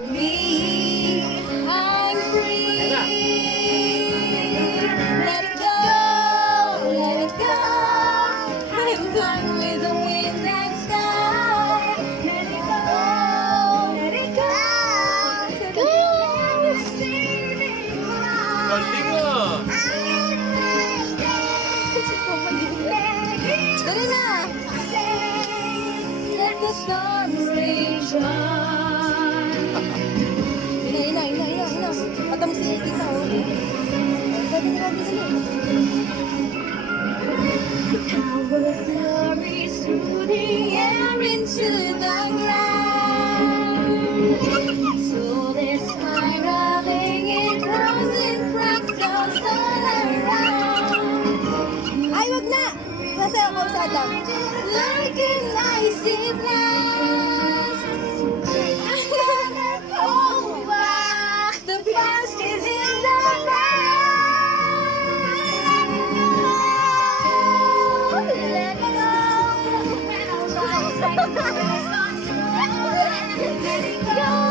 Me, I'm free. Let it go, let it go. I'm flying with the wind and sky. Let it go, let it go. Go, Galing ah! Dali na. Let the storm rage on. Ina. Patamsihin kita, oh. Dali. Our glories through the air into the ground. So this time rolling it grows in fractals all around. Ay, wag na! Sasayaw ko sa Adam. Like an icy blast. Oh, back. The past is in the past. Let it go. Let it go.